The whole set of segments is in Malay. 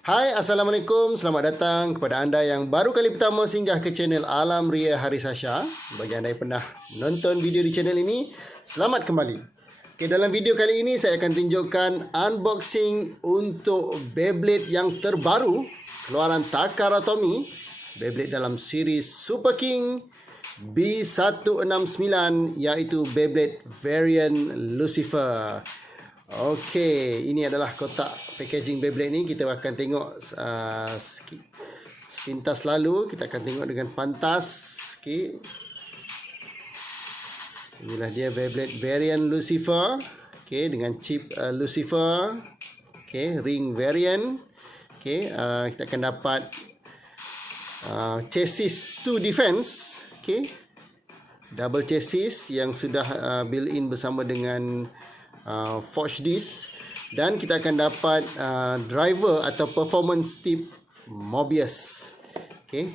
Hai, Assalamualaikum. Selamat datang kepada anda yang baru kali pertama singgah ke channel Alam Ria Haris Hasha. Bagi anda yang pernah nonton video di channel ini, selamat kembali. Okay, dalam video kali ini saya akan tunjukkan unboxing untuk Beyblade yang terbaru keluaran Takara Tomy. Beyblade dalam siri Super King B169, iaitu Beyblade variant Lucifer. Okey, ini adalah kotak packaging Beyblade ni. Kita akan tengok sepintas lalu. Kita akan tengok dengan pantas. Okey. Inilah dia Beyblade variant Lucifer. Okey, dengan chip Lucifer. Okey, ring variant. Okey, kita akan dapat chassis 2 defense. Okey. Double chassis yang sudah built-in bersama dengan forge disc, dan kita akan dapat driver atau performance tip Mobius. Okey,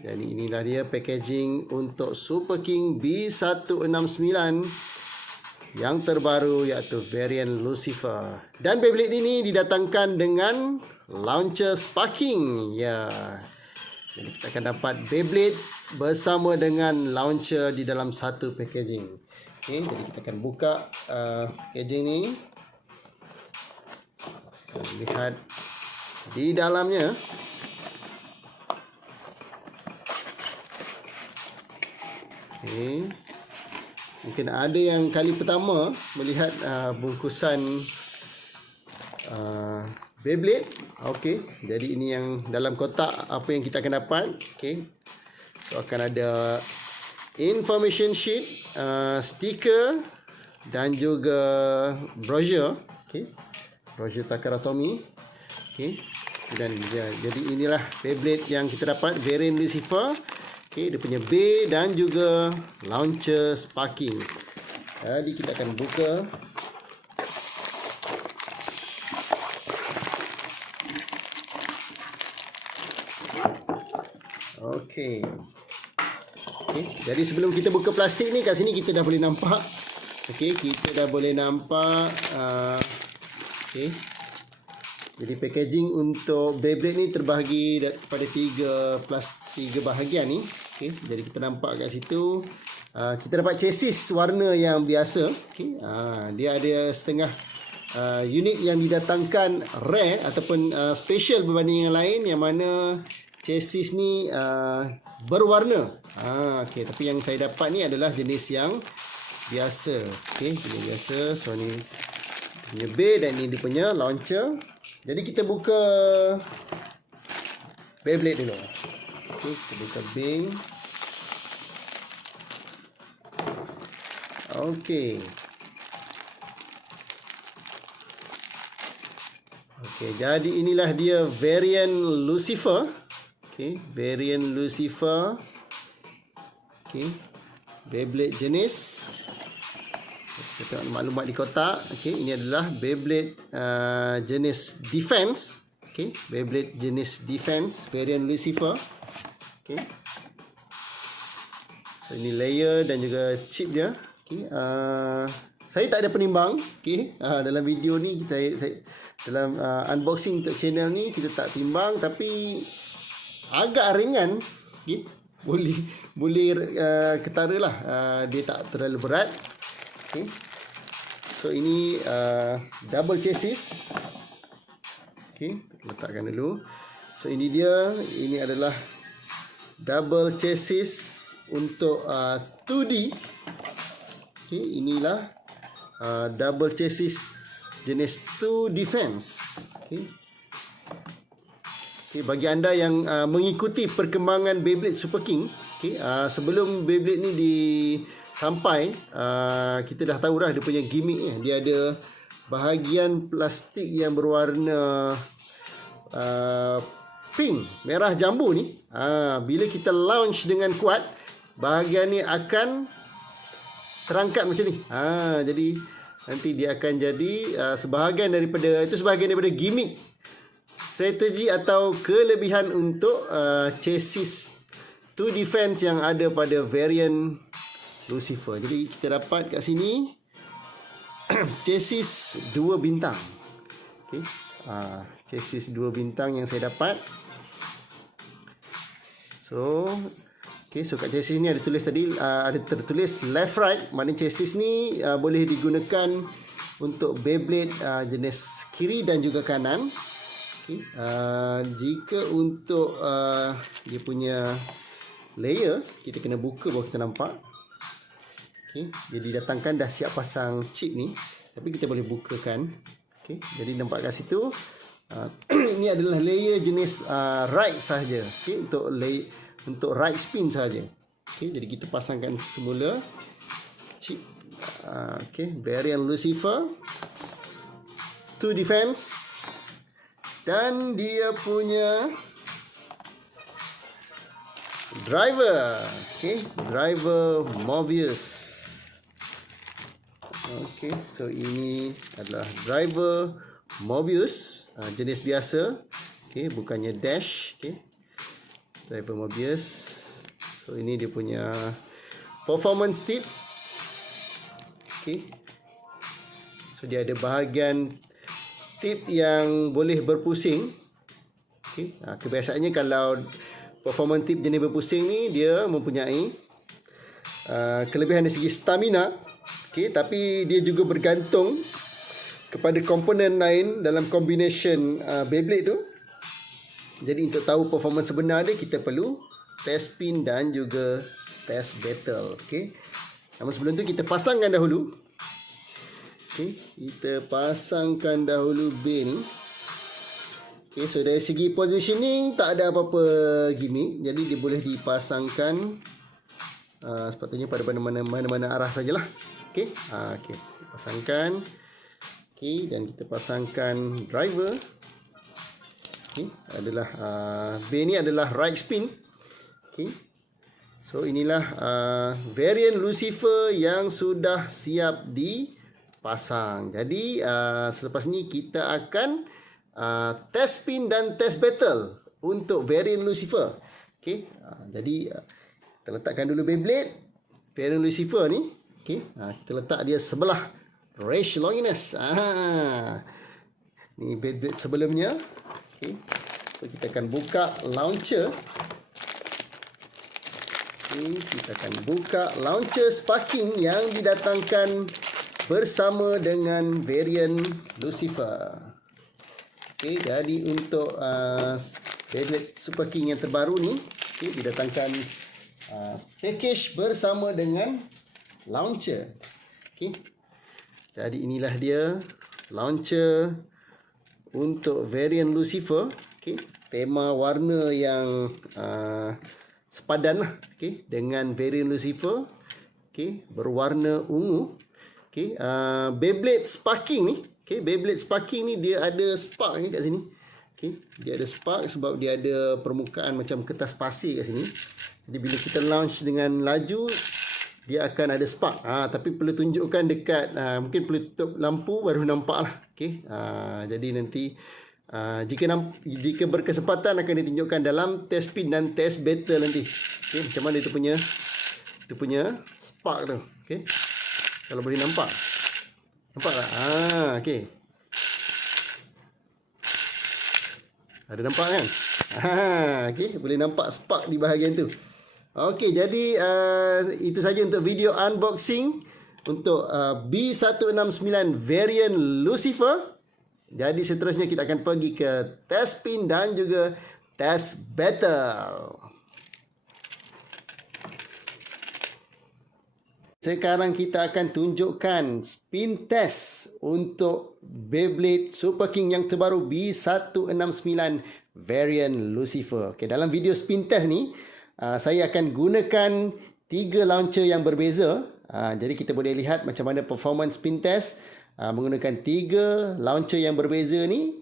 jadi inilah dia packaging untuk Super King B169 yang terbaru, iaitu variant Lucifer. Dan Beyblade ini didatangkan dengan launcher sparking. Ya. Jadi kita akan dapat Beyblade bersama dengan launcher di dalam satu packaging. Okay, jadi kita akan buka packaging ni. Kita lihat di dalamnya. Okay. Mungkin ada yang kali pertama melihat bungkusan Beyblade. Okay, jadi ini yang dalam kotak apa yang kita akan dapat. Okay, so akan ada information sheet, stiker dan juga brochure. Okay, brochure Takara Tomy. Okay, dan jadi inilah Beyblade yang kita dapat variant Lucifer. Okay, dia punya bay dan juga launcher sparking. Jadi kita akan buka. Okay. Okay, jadi sebelum kita buka plastik ni, kat sini kita dah boleh nampak. Okey, kita dah boleh nampak okey. Jadi packaging untuk Beyblade ni terbahagi kepada tiga bahagian ni. Okey, jadi kita nampak kat situ kita dapat chassis warna yang biasa. Okey, dia ada setengah unit yang didatangkan rare ataupun special berbanding yang lain, yang mana chassis ni berwarna. Okey, tapi yang saya dapat ni adalah jenis yang biasa. Okey, jenis biasa. So ni punya bay dan ni dia punya launcher. Jadi kita buka Beyblade dulu. Okey, kita buka bay. Okey. Okey, jadi inilah dia variant Lucifer. Okey, variant Lucifer. Okey, Beyblade jenis. Kita tengok maklumat di kotak. Okey, ini adalah Beyblade jenis defense. Okey, Beyblade jenis defense variant Lucifer. Okey. So, ini layer dan juga chip dia. Okey, saya tak ada penimbang. Okey, dalam video ni saya dalam unboxing untuk channel ni kita tak timbang, tapi agak ringan. Okay. Boleh ketaralah, dia tak terlalu berat. Okay. So ini double chassis. Okay, letakkan dulu. So ini dia, ini adalah double chassis untuk 2D. Okay, inilah double chassis jenis 2 defense. Okay. Okay, bagi anda yang mengikuti perkembangan Beyblade Super King, okay, sebelum Beyblade ni sampai, kita dah tahu dah dia punya gimmick ni. Dia ada bahagian plastik yang berwarna pink, merah jambu ni. Bila kita launch dengan kuat, bahagian ni akan terangkat macam ni. Jadi nanti dia akan jadi sebahagian daripada gimmick, strategi atau kelebihan untuk chassis 2 defense yang ada pada variant Lucifer. Jadi kita dapat kat sini chassis 2 bintang. Okay. chassis 2 bintang yang saya dapat. So kat chassis ni ada tulis tadi, ada tertulis left right. Maknanya chassis ni boleh digunakan untuk Beyblade jenis kiri dan juga kanan. Jika untuk dia punya layer, kita kena buka baru kita nampak. Dia didatangkan dah siap pasang chip ni, tapi kita boleh bukakan. Jadi nampak kat situ, ini adalah layer jenis right sahaja, untuk right spin sahaja. Jadi kita pasangkan semula chip variant Lucifer, 2 defense, dan dia punya driver, driver Mobius. So ini adalah driver Mobius, jenis biasa, bukannya dash. Driver Mobius. So ini dia punya performance tip. So dia ada bahagian tip yang boleh berpusing. Kebiasaannya kalau performance tip jenis berpusing ni, dia mempunyai kelebihan dari segi stamina. Tapi dia juga bergantung kepada komponen lain dalam combination Beyblade tu. Jadi untuk tahu performance sebenar dia, kita perlu test spin dan juga test battle. Namun sebelum tu kita pasangkan dahulu. Kita pasangkan dahulu bay ni. So dari segi positioning tak ada apa-apa gimmick. Jadi dia boleh dipasangkan sepatutnya pada mana-mana arah sajalah. Pasangkan. Dan kita pasangkan driver. Adalah bay ni adalah right spin. So inilah variant Lucifer yang sudah siap dipasang. Jadi selepas ni kita akan test spin dan test battle untuk variant Lucifer. Jadi kita letakkan dulu Beyblade variant Lucifer ni. Kita letak dia sebelah Rage Longinus. Ni Beyblade sebelumnya. So kita akan buka launcher. Kita akan buka launcher sparking yang didatangkan bersama dengan variant Lucifer. Jadi untuk Beyblade Super King yang terbaru ni, didatangkan package bersama dengan launcher. Jadi inilah dia launcher untuk variant Lucifer. Tema warna yang sepadan lah, dengan variant Lucifer, berwarna ungu. Beyblade Sparking ni, Beyblade Sparking ni dia ada spark ni kat sini. Dia ada spark sebab dia ada permukaan macam kertas pasir kat sini. Jadi bila kita launch dengan laju, dia akan ada spark. Tapi perlu tunjukkan dekat, mungkin perlu tutup lampu baru nampak lah. Jadi nanti jika berkesempatan akan ditunjukkan dalam test spin dan test battle nanti. Macam mana itu punya spark tu. Kalau boleh nampak. Nampak tak? Ada nampak kan? Boleh nampak spark di bahagian tu. Jadi itu saja untuk video unboxing untuk B169 variant Lucifer. Jadi seterusnya kita akan pergi ke test spin dan juga test battle. Sekarang kita akan tunjukkan spin test untuk Beyblade Super King yang terbaru B169 variant Lucifer. Dalam video spin test ni, saya akan gunakan 3 launcher yang berbeza. Jadi kita boleh lihat macam mana performance spin test menggunakan 3 launcher yang berbeza ni.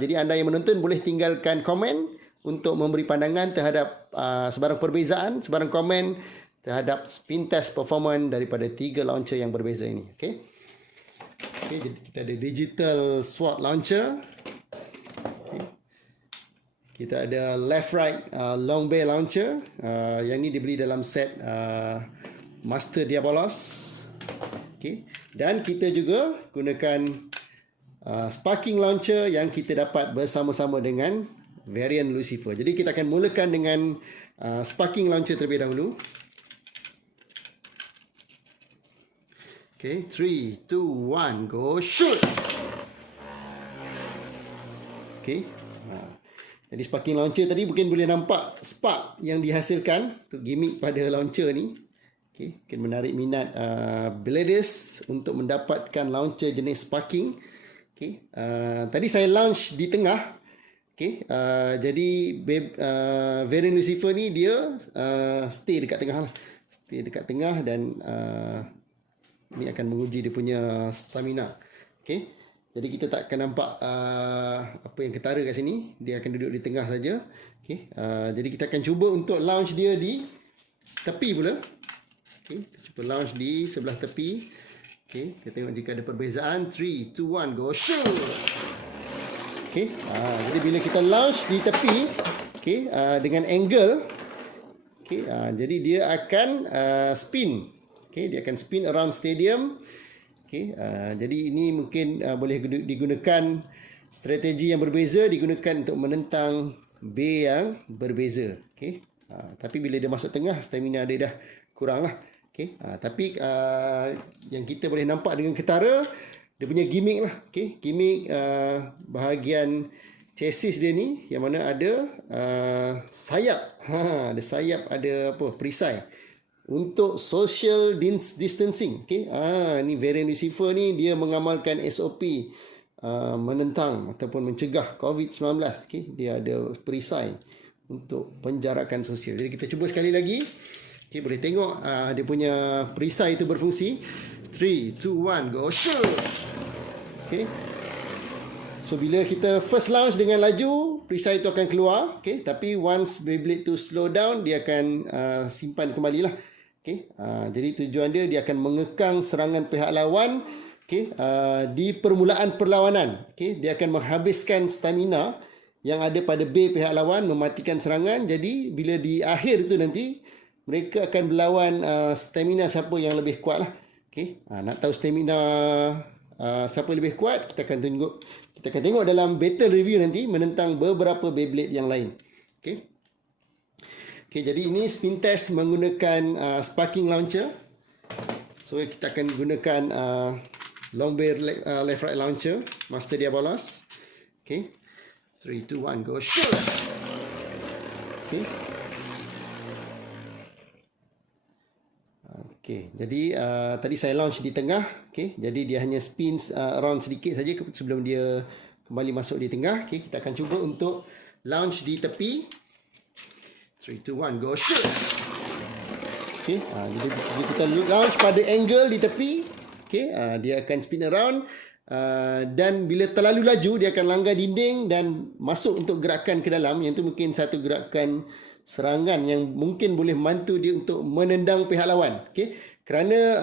Jadi anda yang menonton boleh tinggalkan komen untuk memberi pandangan terhadap sebarang perbezaan, sebarang komen terhadap spin test performance daripada 3 launcher yang berbeza ini. Jadi kita ada digital SWAT launcher. Kita ada left right long bay launcher. Yang ni dibeli dalam set Master Diabolos. Dan kita juga gunakan sparking launcher yang kita dapat bersama-sama dengan varian Lucifer. Jadi kita akan mulakan dengan sparking launcher terlebih dahulu. Okay, 3, 2, 1, go shoot. Okay. Jadi sparking launcher tadi mungkin boleh nampak spark yang dihasilkan. Untuk gimmick pada launcher ni. Okay, mungkin menarik minat bladers untuk mendapatkan launcher jenis sparking. Okay. Tadi saya launch di tengah. Okay. Jadi varian Lucifer ni dia stay dekat tengah lah. Stay dekat tengah dan ini akan menguji dia punya stamina. Okay. Jadi kita tak akan nampak apa yang ketara kat sini. Dia akan duduk di tengah saja. Okay. Jadi kita akan cuba untuk launch dia di tepi pula. Okay. Kita cuba launch di sebelah tepi. Okay. Kita tengok jika ada perbezaan. 3, 2, 1, go shoot. Okay. Jadi bila kita launch di tepi, okay, dengan angle, okay, jadi dia akan spin. Okay, dia akan spin around stadium. Okay, jadi ini mungkin boleh digunakan strategi yang berbeza, digunakan untuk menentang bay yang berbeza. Okay, tapi bila dia masuk tengah, stamina dia dah kurang lah. Okay, tapi yang kita boleh nampak dengan ketara, dia punya gimmick lah. Okay, gimmick bahagian chassis dia ni, yang mana ada sayap. Ada sayap, ada apa, perisai. Untuk social distancing. Okay. Ni varian Lucifer ni dia mengamalkan SOP menentang ataupun mencegah COVID-19. Okay. Dia ada perisai untuk penjarakan sosial. Jadi kita cuba sekali lagi. Okay, boleh tengok dia punya perisai itu berfungsi. 3, 2, 1, go shoot. Okay. So bila kita first launch dengan laju, perisai itu akan keluar. Okay. Tapi once Beyblade tu slow down, dia akan simpan kembali lah. Okay. Jadi tujuan dia akan mengekang serangan pihak lawan, okay, di permulaan perlawanan. Okay. Dia akan menghabiskan stamina yang ada pada bay pihak lawan, mematikan serangan. Jadi bila di akhir tu nanti, mereka akan berlawan stamina siapa yang lebih kuat lah. Okay. Nak tahu stamina siapa yang lebih kuat, kita akan tengok dalam battle review nanti menentang beberapa Beyblade yang lain. Okay. Okay, jadi ini spin test menggunakan sparking launcher. So kita akan gunakan long bay left right launcher, Master Diabolos. Okay, 3, 2, 1, go shoot. Okay. Okay, jadi tadi saya launch di tengah. Okay, jadi dia hanya spin around sedikit saja sebelum dia kembali masuk di tengah. Okay, kita akan cuba untuk launch di tepi. 3, 2, 1, go shoot. Okay, jadi kita launch pada angle di tepi. Okay, dia akan spin around. Dan bila terlalu laju, dia akan langgar dinding dan masuk untuk gerakan ke dalam. Yang itu mungkin satu gerakan serangan yang mungkin boleh membantu dia untuk menendang pihak lawan. Okay, kerana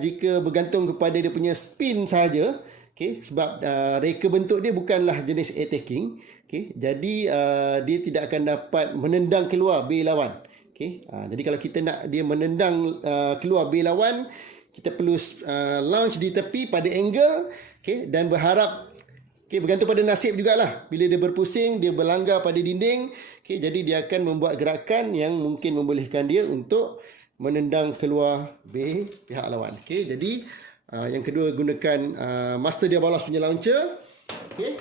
jika bergantung kepada dia punya spin sahaja, okay, sebab reka bentuk dia bukanlah jenis attacking. Okay, jadi dia tidak akan dapat menendang keluar bay lawan. Okay, jadi kalau kita nak dia menendang keluar bay lawan, kita perlu launch di tepi pada angle, okay, dan berharap, okay, bergantung pada nasib jugalah. Bila dia berpusing, dia berlanggar pada dinding, okay, jadi dia akan membuat gerakan yang mungkin membolehkan dia untuk menendang keluar bay pihak lawan. Okay, jadi yang kedua gunakan Master Diabolos punya launcher. Okay.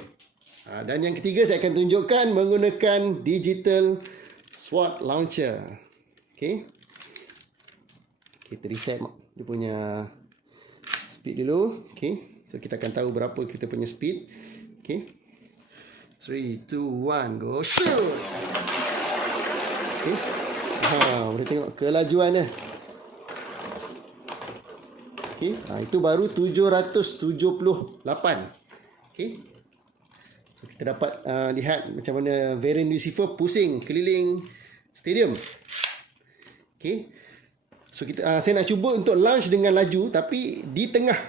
Dan yang ketiga saya akan tunjukkan menggunakan Digital SWAT Launcher. Okay. Kita reset dia punya speed dulu. Okay. So kita akan tahu berapa kita punya speed. Okay. 3, 2, 1, go shoot. Okay. Boleh tengok kelajuan dia. Okay. Itu baru 778. Okay. So, kita dapat lihat macam mana varian Lucifer pusing keliling stadium. Okay. So saya nak cuba untuk launch dengan laju tapi di tengah.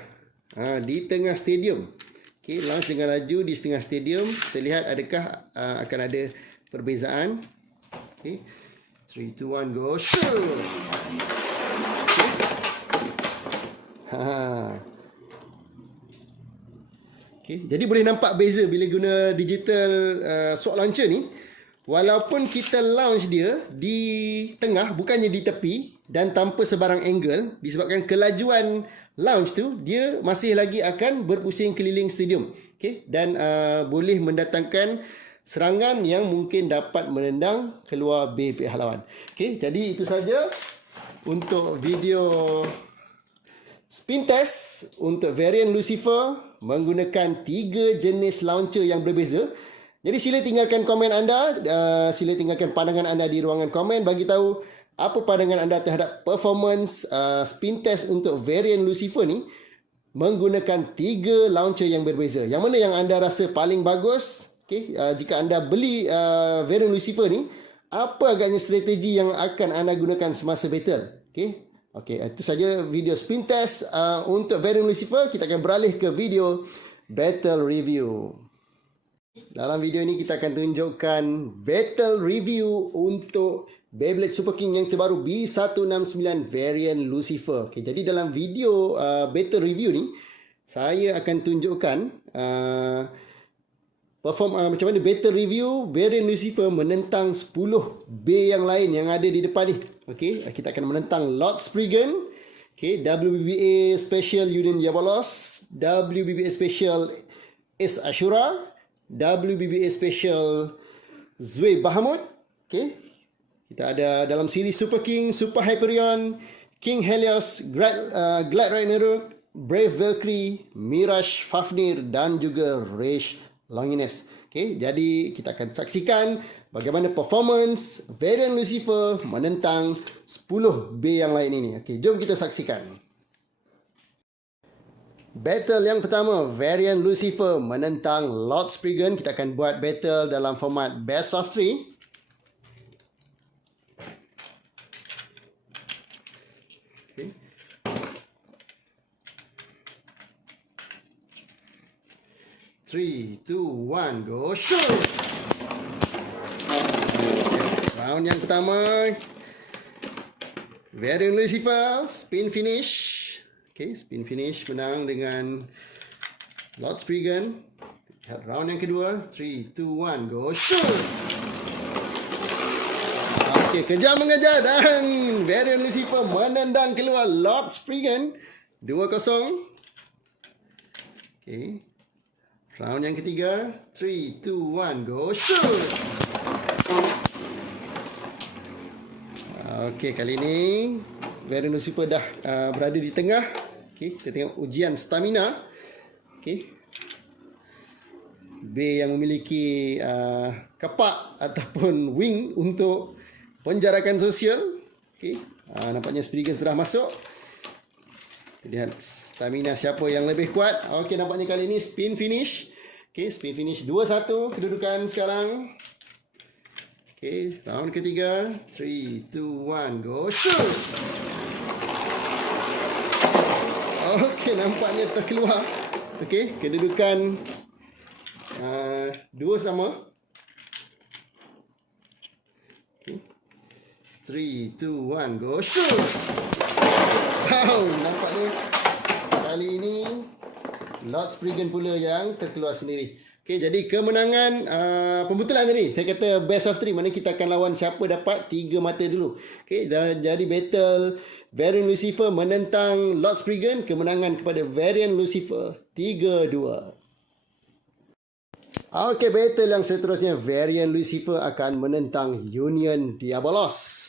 Di tengah stadium. Okay, launch dengan laju di tengah stadium. Kita lihat adakah akan ada perbezaan. Okay. 3, 2, 1, go shoot. Okay. Okay. Jadi boleh nampak beza bila guna digital sword launcher ni. Walaupun kita launch dia di tengah, bukannya di tepi dan tanpa sebarang angle, disebabkan kelajuan launch tu, dia masih lagi akan berpusing keliling stadium. Okay. Dan boleh mendatangkan serangan yang mungkin dapat menendang keluar bay pihak lawan. Okay. Jadi itu saja untuk video spin test untuk varian Lucifer menggunakan 3 jenis launcher yang berbeza. Jadi sila tinggalkan komen anda, sila tinggalkan pandangan anda di ruangan komen, bagi tahu apa pandangan anda terhadap performance spin test untuk varian Lucifer ni menggunakan 3 launcher yang berbeza. Yang mana yang anda rasa paling bagus? Okay, jika anda beli varian Lucifer ni, apa agaknya strategi yang akan anda gunakan semasa battle? Okay. Okey, itu saja video spin test untuk varian Lucifer. Kita akan beralih ke video battle review. Dalam video ini kita akan tunjukkan battle review untuk Beyblade Super King yang terbaru B169 varian Lucifer. Okey, jadi dalam video battle review ni saya akan tunjukkan macam mana battle review varian Lucifer menentang 10 bay yang lain yang ada di depan ni. Okey, kita akan menentang Lord Spriggan, okey, WBBA Special Union Diabolos, WBBA Special Ace Ashura, WBBA Special Zui Bahamut. Okey, kita ada dalam siri Super King, Super Hyperion, King Helios, Glad Ragnarok, Brave Valkyrie, Mirage Fafnir dan juga Rage Longinus. Okay, jadi kita akan saksikan bagaimana performance varian Lucifer menentang 10 bay yang lain ini. Okay, jom kita saksikan. Battle yang pertama, varian Lucifer menentang Lord Spriggan. Kita akan buat battle dalam format best of 3. Okay. 3, 2, 1, go shoot! Round yang pertama, varian Lucifer, spin finish. Okay, spin finish menang dengan Lord Spriggan. Round yang kedua, 3, 2, 1, go shoot! Okay, kejar mengejar dan varian Lucifer menendang keluar Lord Spriggan 2-0. Okay. Round yang ketiga, 3, 2, 1, go shoot! Okey, kali ini varian Lucifer dah berada di tengah. Okey, kita tengok ujian stamina. Okey. B yang memiliki kepak ataupun wing untuk penjarakan sosial. Okey. Nampaknya Spriggan sudah masuk. Lihat stamina siapa yang lebih kuat. Okey, nampaknya kali ini spin finish. Okey, spin finish 2-1 kedudukan sekarang. Okey, round ketiga. 3, 2, 1, go shoot! Okey, nampaknya terkeluar. Okey, kedudukan 2 sama. Okey. 3, 2, 1, go shoot! Wow, nampaknya kali ini Lord Spriggan pula yang terkeluar sendiri. Okey, jadi kemenangan pembetulan tadi. Saya kata best of 3. Mana kita akan lawan siapa dapat 3 mata dulu. Okey, jadi battle varian Lucifer menentang Lord Spriggan. Kemenangan kepada varian Lucifer 3-2. Okey, battle yang seterusnya, varian Lucifer akan menentang Union Diabolos.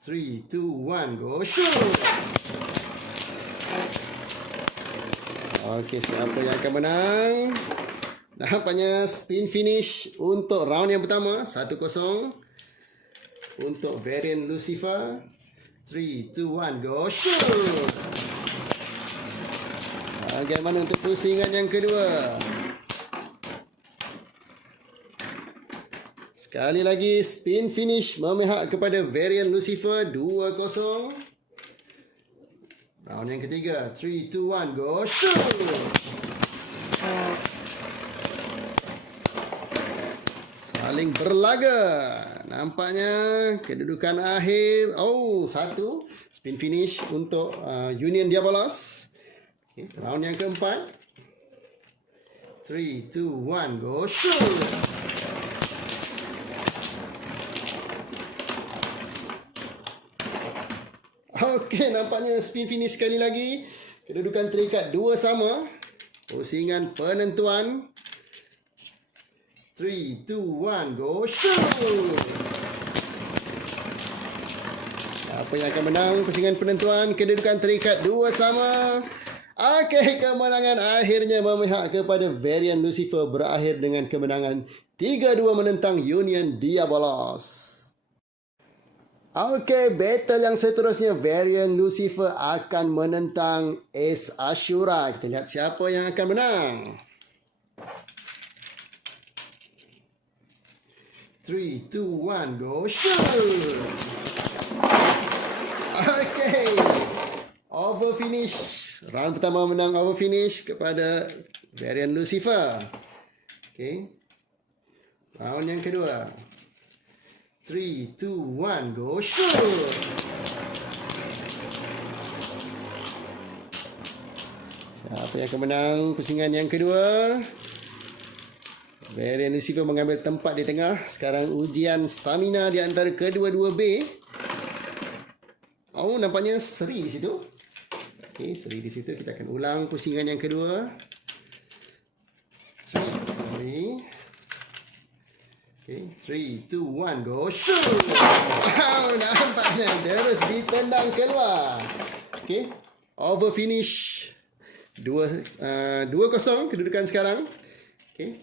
3, 2, 1, go shoot! Okey, siapa yang akan menang? Nampaknya spin finish untuk round yang pertama, 1-0 untuk varian Lucifer. 3, 2, 1, go shoot! Bagaimana untuk pusingan yang kedua? Sekali lagi spin finish memihak kepada varian Lucifer 2-0. Round yang ketiga, 3, 2, 1, go shoot! Saling berlaga. Nampaknya kedudukan akhir. Oh, 1. spin finish untuk Union Diabolos. Okay, round yang keempat. 3, 2, 1, go shoot! Okey, nampaknya spin finish sekali lagi. Kedudukan terikat 2 sama. Pusingan penentuan. 3, 2, 1, go shoot! Apa yang akan menang pusingan penentuan? Kedudukan terikat 2 sama. Okey, kemenangan akhirnya memihak kepada Varian Lucifer, berakhir dengan kemenangan 3-2 menentang Union Diabolos. Okey, battle yang seterusnya Varian Lucifer akan menentang Ace Ashura. Kita lihat siapa yang akan menang. 3, 2, 1, go shoot! Okey, over finish. Round pertama menang over finish kepada Varian Lucifer. Okey. Round yang kedua. 3, 2, 1, go shoot! Siapa yang akan menang pusingan yang kedua? Varian Lucifer mengambil tempat di tengah. Sekarang ujian stamina di antara kedua-dua B. Oh, nampaknya seri di situ. Okey, seri di situ. Kita akan ulang pusingan yang kedua. 3. Okey, 3, 2, 1, go shoot! Wow, nampaknya terus ditendang keluar. Okey, over finish. 2-0 kedudukan sekarang. Okey.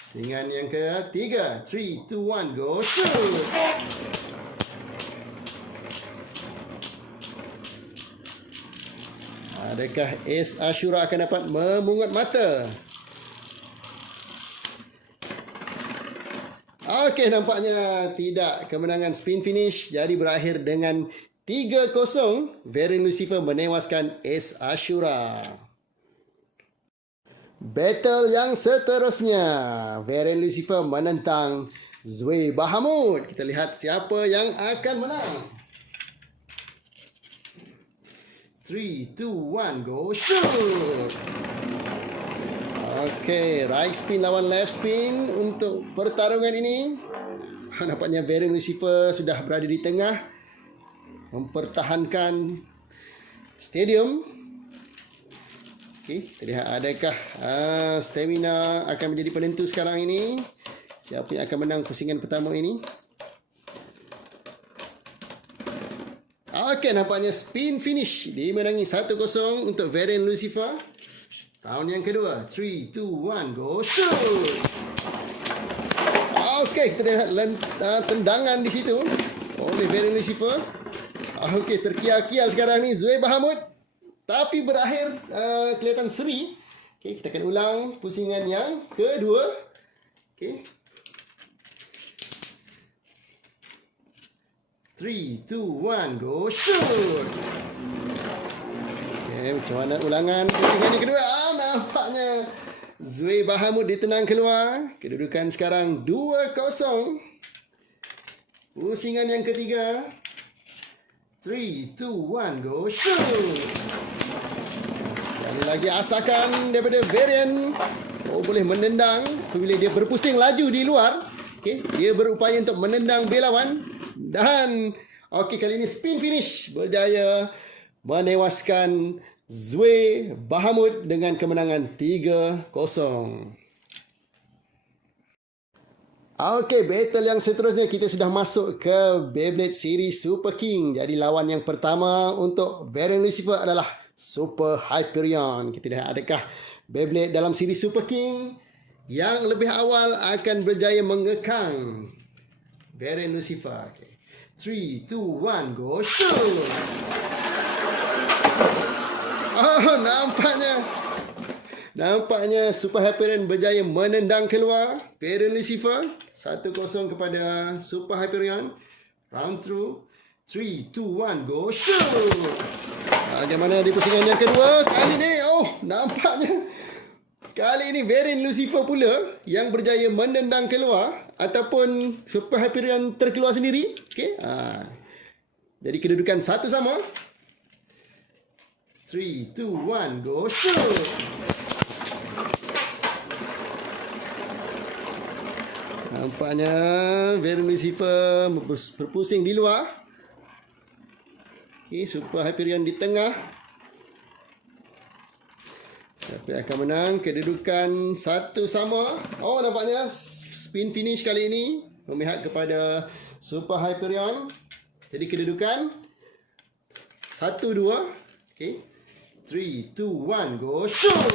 Pusingan yang ketiga. 3, 2, 1, go shoot! Adakah Ace Ashura akan dapat memungut mata? Okey, nampaknya tidak. Kemenangan spin finish jadi berakhir dengan 3-0. Varian Lucifer menewaskan Ace Ashura. Battle yang seterusnya. Varian Lucifer menentang Zwe Bahamut. Kita lihat siapa yang akan menang. 3, 2, 1, go shoot! Okey, right spin lawan left spin untuk pertarungan ini. Nampaknya Varian Lucifer sudah berada di tengah, mempertahankan stadium. Okey, kita lihat adakah stamina akan menjadi penentu sekarang ini. Siapa yang akan menang pusingan pertama ini? Okey, nampaknya spin finish dimenangi 1-0 untuk Varian Lucifer. Round yang kedua. 3, 2, 1, go shoot! Okey, kita lihat tendangan di situ oleh Varian Lucifer. Okey, terkial-kial sekarang ni Zwe Bahamut. Tapi berakhir kelihatan seri. Okey, kita akan ulang pusingan yang kedua. Okey. 3, 2, 1, go shoot! Okay, macam mana ulangan pusingan yang kedua? Nampaknya Zwe Bahamut ditendang keluar. Kedudukan sekarang 2-0. Pusingan yang ketiga. 3, 2, 1, go shoot! Lagi asakan daripada Varian. Oh, boleh menendang apabila dia berpusing laju di luar. Okay, dia berupaya untuk menendang belawan. Dan okey, kali ini spin finish berjaya menewaskan Zwe Bahamut dengan kemenangan 3-0. Okey, battle yang seterusnya kita sudah masuk ke Beyblade Series Super King. Jadi lawan yang pertama untuk Varian Lucifer adalah Super Hyperion. Kita lihat adakah Beyblade dalam siri Super King yang lebih awal akan berjaya mengekang Varian Lucifer. Okay. 3, 2, 1, go shoot! Oh, nampaknya Super Hyperion berjaya menendang keluar Varian Lucifer. 1-0 kepada Super Hyperion. Round through. 3, 2, 1, go shoot! Bagaimana di pusingan yang kedua? Kali ni, nampaknya kali ini Varian Lucifer pula yang berjaya menendang keluar ataupun Super Hyperion terkeluar sendiri. Okey. Jadi kedudukan satu sama. 3, 2, 1, go shoot. Nampaknya Varian Lucifer berpusing di luar. Okey, Super Hyperion di tengah. Siapa yang akan menang? Kedudukan satu sama. Oh, nampaknya spin finish kali ini memihak kepada Super Hyperion. Jadi kedudukan 1-2. Okey. 3, 2, 1, go shoot.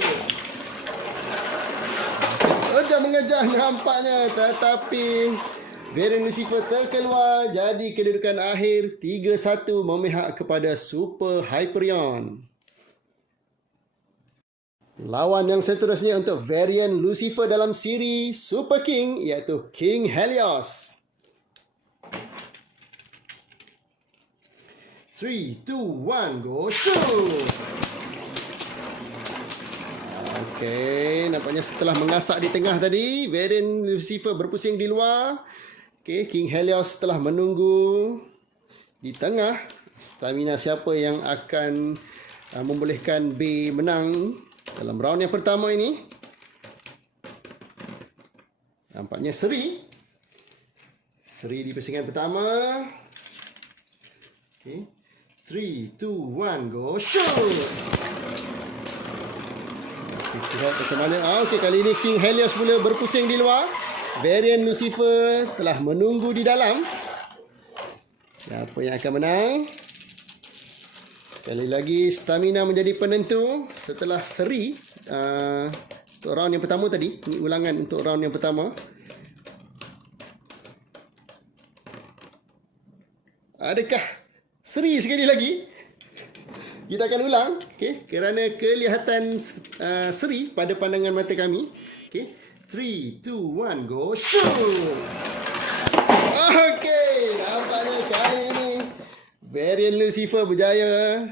Mengejar nampaknya, tetapi Varian Lucifer terkeluar. Jadi kedudukan akhir 3-1 memihak kepada Super Hyperion. Lawan yang seterusnya untuk Varian Lucifer dalam siri Super King iaitu King Helios. 3, 2, 1, go shoot. Okey, nampaknya setelah mengasak di tengah tadi, Varian Lucifer berpusing di luar. Okey, King Helios telah menunggu di tengah. Stamina siapa yang akan membolehkan B menang dalam round yang pertama ini? Nampaknya Seri. Seri di pusingan pertama. Okey. 3, 2, 1, go shoot. Kita lihat macam mana. Okey, kali ini King Helios mula berpusing di luar. Varian Lucifer telah menunggu di dalam. Siapa yang akan menang? Sekali lagi, stamina menjadi penentu setelah Seri. Untuk round yang pertama tadi. Ini ulangan untuk round yang pertama. Adakah Seri sekali lagi? Kita akan ulang, okay, kerana kelihatan Seri pada pandangan mata kami. Okay. 3, 2, 1, go shoot. Okey, nampaknya kali ini Varian Lucifer berjaya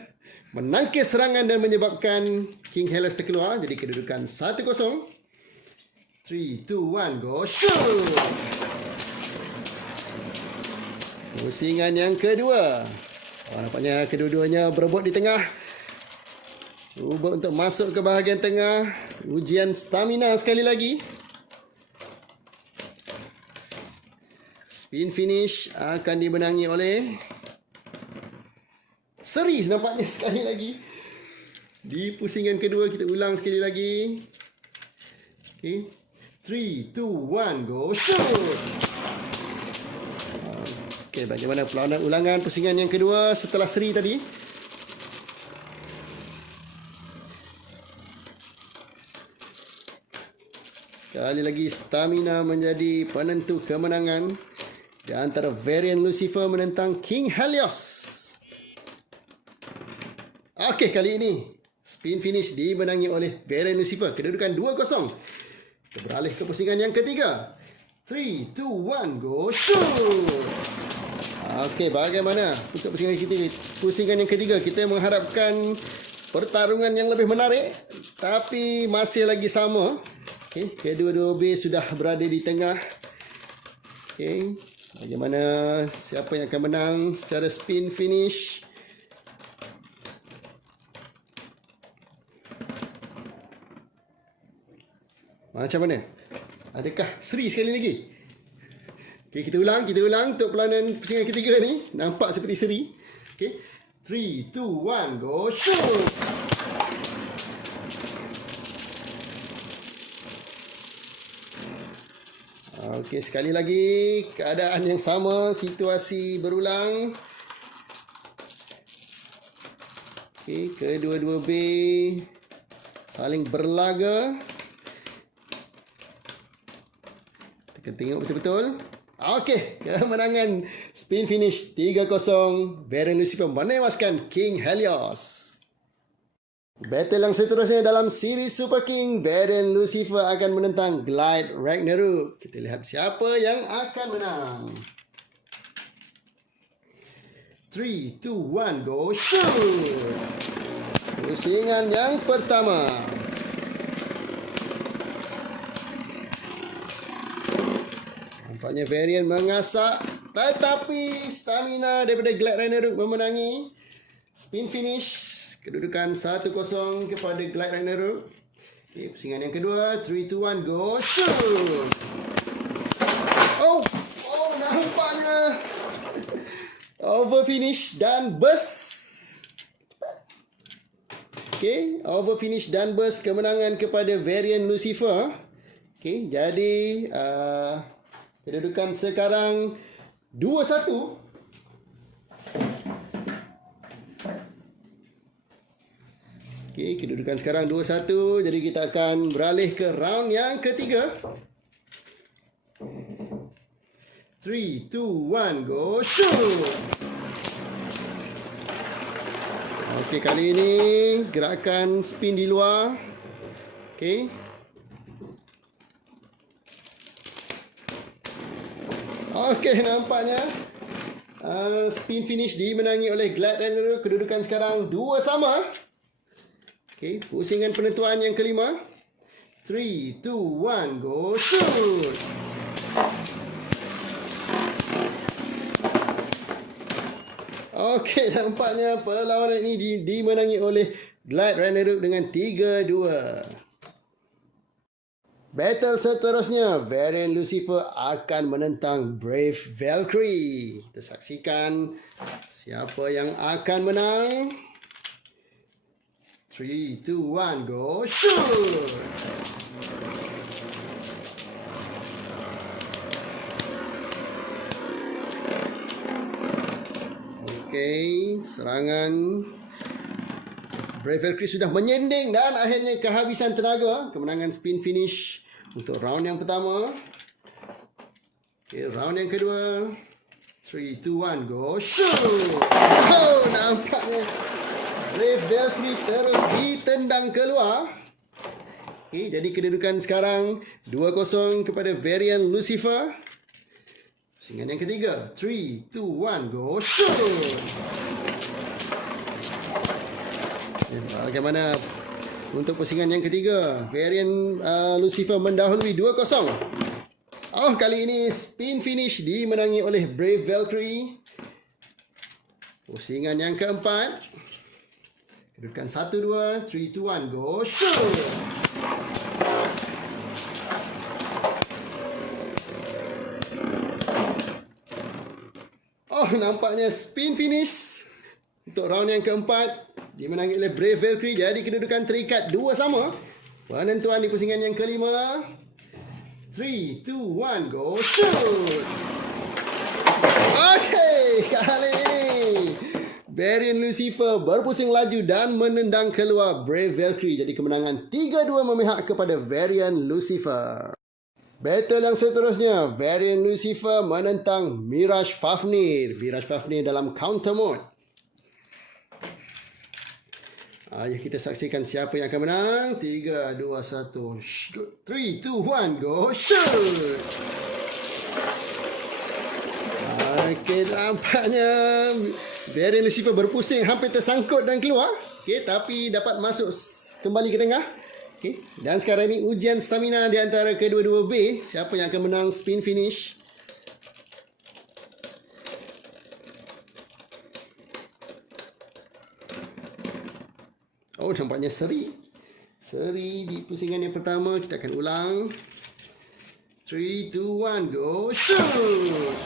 menangkis serangan dan menyebabkan King Helios terkeluar. Jadi kedudukan 1-0. 3, 2, 1, go shoot. Pusingan yang kedua. Nampaknya kedua-duanya berebut di tengah. Cuba untuk masuk ke bahagian tengah. Ujian stamina sekali lagi. Spin finish akan dimenangi oleh Seri nampaknya sekali lagi. Di pusingan kedua kita ulang sekali lagi. Okay. 3, 2, 1, go shoot. Okay, bagaimana perlawanan ulangan pusingan yang kedua setelah Seri tadi? Sekali lagi stamina menjadi penentu kemenangan di antara Varian Lucifer menentang King Helios. Okey, kali ini spin finish dimenangi oleh Varian Lucifer. Kedudukan 2-0. Kita beralih ke pusingan yang ketiga. 3, 2, 1, go shoot. Okey, bagaimana untuk pusingan yang ketiga? Kita mengharapkan pertarungan yang lebih menarik, tapi masih lagi sama. Okey, kedua-dua B sudah berada di tengah. Okey, bagaimana siapa yang akan menang secara spin finish? Macam mana? Adakah Seri sekali lagi? Okay, kita ulang untuk perlawanan pusingan ketiga ni. Nampak seperti Seri. Okay. 3, 2, 1, go shoot. Okey, sekali lagi keadaan yang sama, situasi berulang. Okey, kedua-dua B saling berlaga. Kita tengok betul-betul. Okey, kemenangan spin finish 3-0. Varian Lucifer menewaskan King Helios. Battle yang seterusnya dalam siri Super King, Varian Lucifer akan menentang Glide Ragnarok. Kita lihat siapa yang akan menang. 3, 2, 1, go shoot. Pusingan yang pertama. Nampaknya Varian mengasak Tetapi Stamina daripada Glad Rhino memenangi. Spin finish. Kedudukan 1-0 kepada Glad Rhino. Okay, pusingan yang kedua. 3, 2, 1, go. Shoot! Oh, nampaknya over finish dan burst. Okay, over finish dan burst, kemenangan kepada varian Lucifer. Okay, jadi kedudukan sekarang 2-1. Okay, kedudukan sekarang 2-1. Jadi kita akan beralih ke round yang ketiga. 3, 2, 1, go, shoot! Okey, kali ini gerakan spin di luar. Okey. Okey, nampaknya spin finish dimenangi oleh Glad Rhino. Kedudukan sekarang 2 sama. Okey, pusingan penentuan yang kelima. 3, 2, 1, go, shoot! Okey, nampaknya perlawanan ini dimenangi oleh Glad Rhino dengan 3-2. Battle seterusnya, varian Lucifer akan menentang Brave Valkyrie. Kita saksikan siapa yang akan menang. 3, 2, 1, go, shoot! Okey, serangan Brave Valkyrie sudah menyending dan akhirnya kehabisan tenaga. Kemenangan spin finish untuk round yang pertama. Okey, round yang kedua. 3, 2, 1, go, shoot! Oh, nampaknya Brave Valkyrie terus ditendang keluar. Okey, jadi kedudukan sekarang 2-0 kepada varian Lucifer. Pusingan yang ketiga. 3, 2, 1, go, shoot! Bagaimana untuk pusingan yang ketiga? Varian Lucifer mendahului 2-0. Oh, kali ini spin finish dimenangi oleh Brave Valkyrie. Pusingan yang keempat. Kedudukan 1-2. 3, 2, 1, go, shoot! Oh, nampaknya spin finish untuk round yang keempat dimenangi oleh Brave Valkyrie. Jadi kedudukan terikat 2 sama. Penentuan di pusingan yang kelima. 3, 2, 1, go, shoot! Okey, kali ini varian Lucifer berpusing laju dan menendang keluar Brave Valkyrie. Jadi kemenangan 3-2 memihak kepada varian Lucifer. Battle yang seterusnya, varian Lucifer menentang Mirage Fafnir. Mirage Fafnir dalam counter mode. Kita saksikan siapa yang akan menang. 3, 2, 1. 3, 2, 1, go, shoot! Okey, nampaknya varian Lucifer berpusing, hampir tersangkut dan keluar. Okey, tapi dapat masuk kembali ke tengah. Okay. Dan sekarang ini ujian stamina di antara kedua-dua B. Siapa yang akan menang spin finish? Oh, nampaknya seri. Seri di pusingan yang pertama. Kita akan ulang. 3, 2, 1, go, shoot!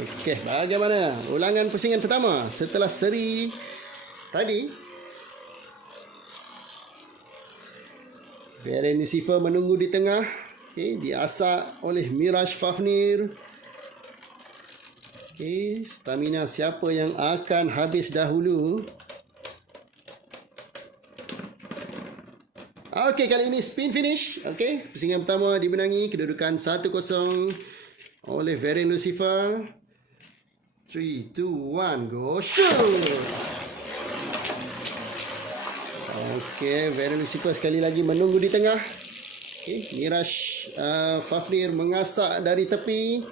Okey, bagaimana ulangan pusingan pertama setelah seri tadi? Varian Lucifer menunggu di tengah. Okay, diasak oleh Mirage Fafnir. Okay, stamina siapa yang akan habis dahulu? Okey, kali ini spin finish. Okey, pusingan pertama dimenangi. Kedudukan 1-0 oleh varian Lucifer. 3, 2, 1, go, shoot! Okey, varian Lucifer sekali lagi menunggu di tengah. Okey, Mirage Fafnir mengasak dari tepi.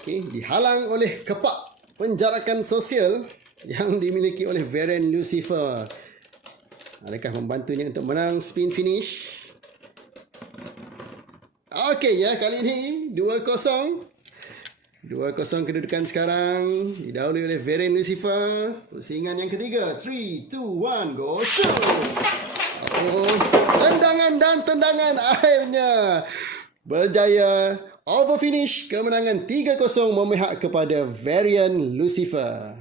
Okey, dihalang oleh kepak penjarakan sosial yang dimiliki oleh varian Lucifer. Adakah membantunya untuk menang spin finish? Okey ya, kali ini 2-0. 2-0 kedudukan sekarang. Didahului oleh Varian Lucifer. Pusingan yang ketiga. 3, 2, 1, go shoot. Oh, tendangan dan tendangan akhirnya berjaya over finish. Kemenangan 3-0 memihak kepada Varian Lucifer.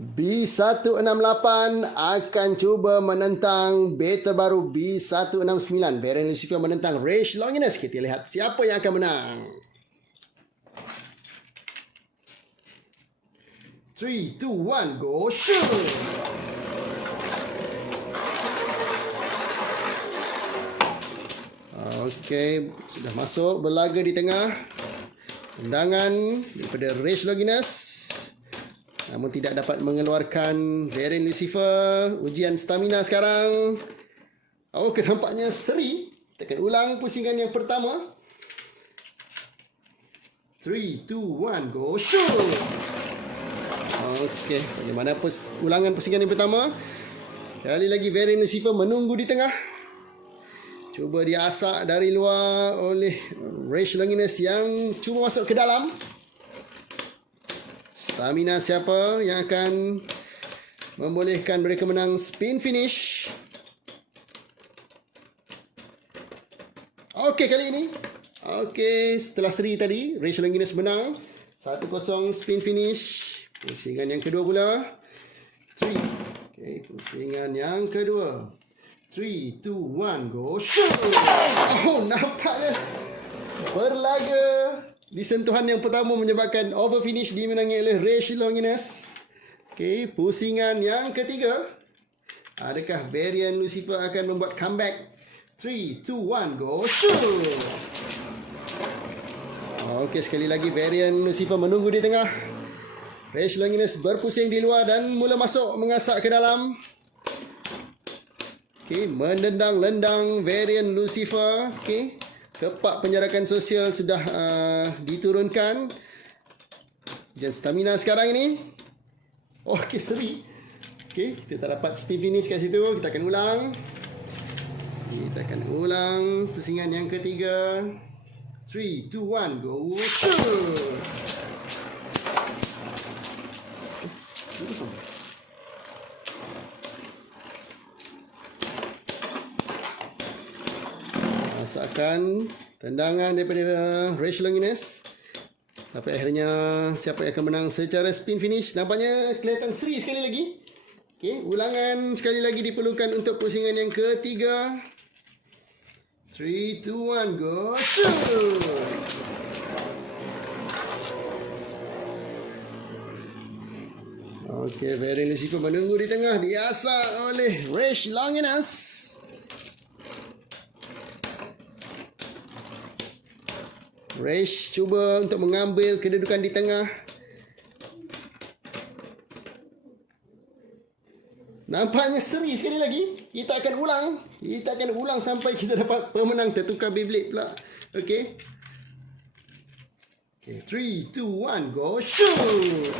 B168 akan cuba menentang B terbaru B169. Varian Lucifer menentang Rage Longinus. Kita lihat siapa yang akan menang. 3, 2, 1, go shoot! Okey, sudah masuk berlaga di tengah. Tendangan daripada Rage Longinus. Namun tidak dapat mengeluarkan Varian Lucifer. Ujian stamina sekarang. Oh, nampaknya seri. Kita akan ulang pusingan yang pertama. 3, 2, 1, go shoot! Okey, bagaimana ulangan pusingan yang pertama? Kali lagi Varian Lucifer menunggu di tengah. Cuba diasak dari luar oleh Rage Longinus yang cuba masuk ke dalam. Stamina siapa yang akan membolehkan mereka menang spin finish? Okey, kali ini. Okey, setelah seri tadi, Rage Longinus menang. 1-0 spin finish. Pusingan yang kedua pula. 3. Okey, pusingan yang kedua. 3, 2, 1, go shoot! Oh, nampaknya berlaga di sentuhan yang pertama menyebabkan over finish dimenangi oleh Rage Longinus. Okey, pusingan yang ketiga. Adakah Varian Lucifer akan membuat comeback? 3, 2, 1, go shoot! Okey, sekali lagi Varian Lucifer menunggu di tengah. Rage Longinus berpusing di luar dan mula masuk mengasak ke dalam. Okey, menendang-lendang Varian Lucifer. Okey, kepak penjarakan sosial sudah diturunkan. Dan stamina sekarang ini. Okey, seri. Okey, kita tak dapat spin finish kat situ. Kita akan ulang. Kita akan ulang pusingan yang ketiga. 3, 2, 1, go shoot! Masakan tendangan daripada Rage Longinus. Sampai akhirnya siapa yang akan menang secara spin finish. Nampaknya kelihatan seri sekali lagi. Okey, ulangan sekali lagi diperlukan untuk pusingan yang ketiga. 3, 2, 1, go shoot! Okey, Varian Lucifer menunggu di tengah. Diasak oleh Rage Longinus. Rage cuba untuk mengambil kedudukan di tengah. Nampaknya seri sekali lagi. Kita akan ulang. Kita akan ulang sampai kita dapat pemenang tertukar Beyblade pula. Okey. Okey, 3, 2, 1, go shoot!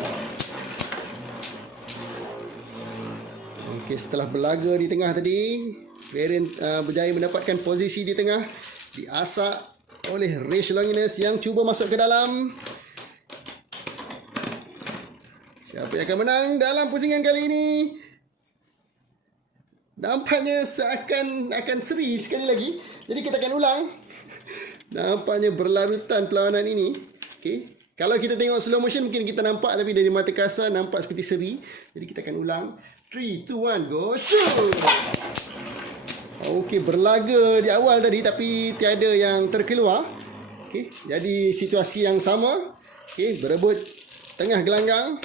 Okey, setelah berlaga di tengah tadi, Varian berjaya mendapatkan posisi di tengah. Diasak oleh Rage Longinus yang cuba masuk ke dalam. Siapa yang akan menang dalam pusingan kali ini? Nampaknya seakan akan seri sekali lagi. Jadi kita akan ulang. Nampaknya berlarutan perlawanan ini. Okey. Kalau kita tengok slow motion mungkin kita nampak, tapi dari mata kasar nampak seperti seri. Jadi kita akan ulang. 3, 2, 1, go shoot! Okey, berlaga di awal tadi tapi tiada yang terkeluar. Okey, jadi situasi yang sama. Okey, berebut tengah gelanggang.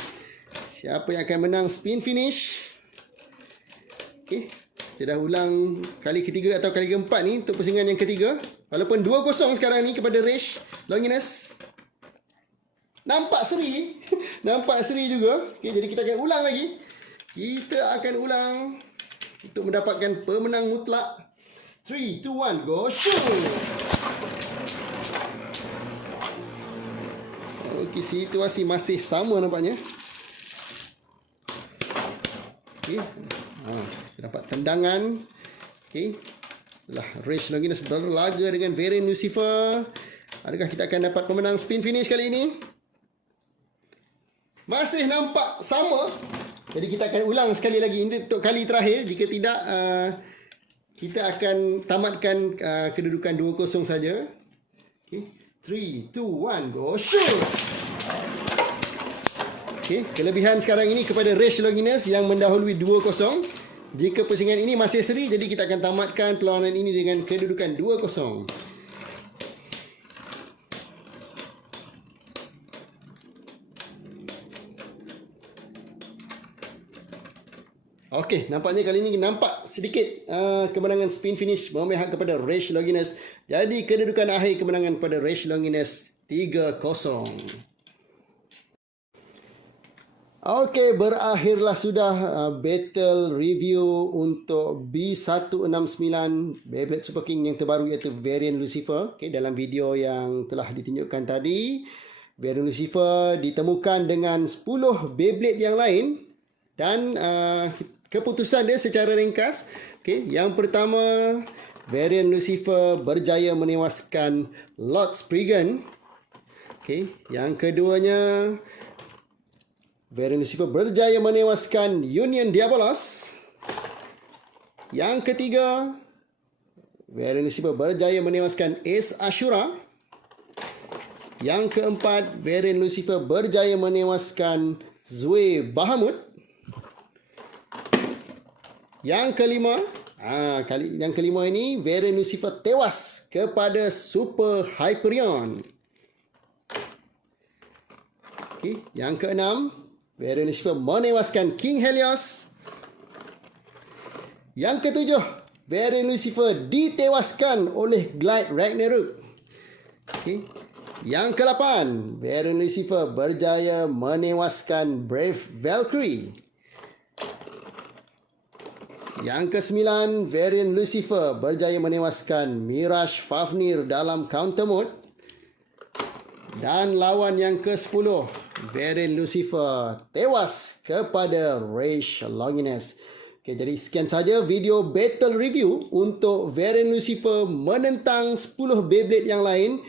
Siapa yang akan menang spin finish? Okey, kita dah ulang kali ketiga atau kali keempat ni untuk pusingan yang ketiga. Walaupun 2-0 sekarang ni kepada Rage Longinus. Nampak seri. Nampak seri juga. Okey, jadi kita akan ulang lagi. Kita akan ulang untuk mendapatkan pemenang mutlak. 3, 2, 1, go shoot! Okey, situasi masih sama nampaknya. Okey. Dapat tendangan. Okey. Lah, Rage Longinus berlaga dengan Varian Lucifer. Adakah kita akan dapat pemenang spin finish kali ini? Masih nampak sama. Jadi kita akan ulang sekali lagi. Ini untuk kali terakhir. Jika tidak, kita akan tamatkan kedudukan 2-0 saja. Okay. 3, 2, 1, go shoot! Okay. Kelebihan sekarang ini kepada Rage Longinus yang mendahului 2-0. Jika persaingan ini masih seri, jadi kita akan tamatkan perlawanan ini dengan kedudukan 2-0. Okey, nampaknya kali ini nampak sedikit kemenangan spin finish memihak kepada Rage Longinus. Jadi kedudukan akhir kemenangan pada Rage Longinus 3-0. Okey, berakhirlah sudah battle review untuk B169 Beyblade Super King yang terbaru iaitu Varian Lucifer. Okey, dalam video yang telah ditunjukkan tadi, Varian Lucifer ditemukan dengan 10 Beyblade yang lain dan keputusan dia secara ringkas. Okay, yang pertama, Varian Lucifer berjaya menewaskan Lord Spriggan. Okay, yang keduanya, Varian Lucifer berjaya menewaskan Union Diabolos. Yang ketiga, Varian Lucifer berjaya menewaskan Ace Ashura. Yang keempat, Varian Lucifer berjaya menewaskan Zue Bahamut. Yang kelima, ini Varian Lucifer tewas kepada Super Hyperion. Okay. Yang keenam, Varian Lucifer menewaskan King Helios. Yang ketujuh, Varian Lucifer ditewaskan oleh Glide Ragnarok. Okay. Yang ke-8, Varian Lucifer berjaya menewaskan Brave Valkyrie. Yang ke-9, Varian Lucifer berjaya menewaskan Mirage Fafnir dalam counter mode. Dan lawan yang ke-10, Varian Lucifer tewas kepada Rage Longinus. Okay, jadi sekian saja video battle review untuk Varian Lucifer menentang 10 Beyblade yang lain.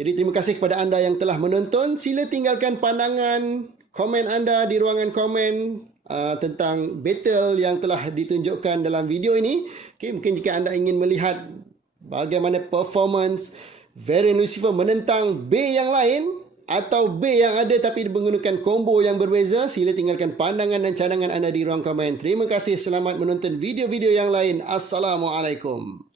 Jadi terima kasih kepada anda yang telah menonton. Sila tinggalkan pandangan, komen anda di ruangan komen tentang battle yang telah ditunjukkan dalam video ini. Okay, mungkin jika anda ingin melihat bagaimana performance Varian Lucifer menentang B yang lain atau B yang ada tapi menggunakan combo yang berbeza, sila tinggalkan pandangan dan cadangan anda di ruang komen. Terima kasih, selamat menonton video-video yang lain. Assalamualaikum.